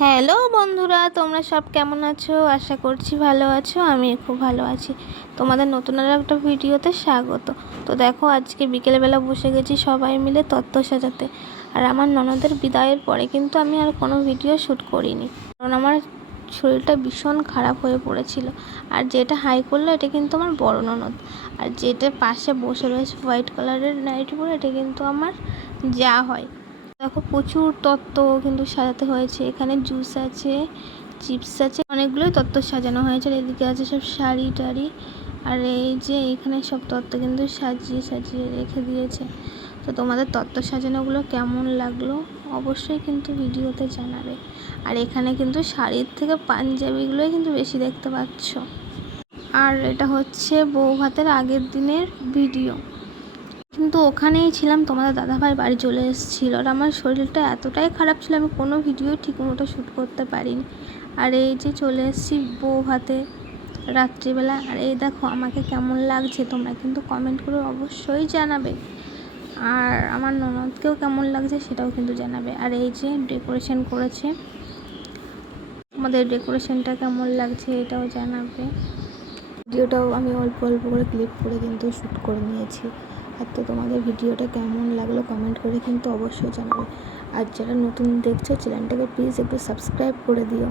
Hello বন্ধুরা, তোমরা সব কেমন আছো? আশা করছি ভালো আছো। আমি খুব ভালো আছি। তোমাদের নতুন আর একটা ভিডিওতে স্বাগত। তো দেখো, আজকে বিকেলবেলা বসে গেছি সবাই মিলে তত্ত্ব সাজাতে। আর আমার ননদের বিদায়ের পরে কিন্তু আমি আর কোনো ভিডিও শ্যুট করিনি, কারণ আমার শরীরটা ভীষণ খারাপ হয়ে পড়েছিল। আর যেটা হাই করলো এটা কিন্তু আমার বড় ননদ, আর যেটা পাশে বসে রয়েছে হোয়াইট কালারের নাইটি পরে এটা কিন্তু আমার যা হয়। দেখো, প্রচুর তত্ত্ব কিন্তু সাজাতে হয়েছে। এখানে জুস আছে, চিপস আছে, অনেকগুলোই তত্ত্ব সাজানো হয়েছে। আর এদিকে আছে সব শাড়ি টাড়ি, আর এই যে এখানে সব তত্ত্ব কিন্তু সাজিয়ে সাজিয়ে রেখে দিয়েছে। তো তোমাদের তত্ত্ব সাজানোগুলো কেমন লাগলো অবশ্যই কিন্তু ভিডিওতে জানাবে। আর এখানে কিন্তু শাড়ির থেকে পাঞ্জাবিগুলোই কিন্তু বেশি দেখতে পাচ্ছ। আর এটা হচ্ছে বউ ভাতের আগের দিনের ভিডিও, কিন্তু ওখানেই ছিলাম, তোমাদের দাদাভাই বাড়ি চলে এসেছিলো। আর আমার শরীরটা এতটাই খারাপ ছিল, আমি কোনো ভিডিও ঠিকমতো শ্যুট করতে পারিনি। আর এই যে চলে এসেছি বউ ভাতে রাত্রিবেলা। আর এই দেখো আমাকে কেমন লাগছে তোমরা কিন্তু কমেন্ট করে অবশ্যই জানাবে। আর আমার ননদকেও কেমন লাগছে সেটাও কিন্তু জানাবে। আর এই যে ডেকোরেশন করেছে, আমাদের ডেকোরেশনটা কেমন লাগছে এটাও জানাবে। ভিডিওটাও আমি অল্প অল্প করে ক্লিপ করে কিন্তু শ্যুট করে নিয়েছি। আর তো তোমাদের ভিডিওটা কেমন লাগলো কমেন্ট করে কিন্তু অবশ্যই জানাবে। আর যারা নতুন দেখছো চ্যানেলটাকে প্লিজ একটু সাবস্ক্রাইব করে দিও।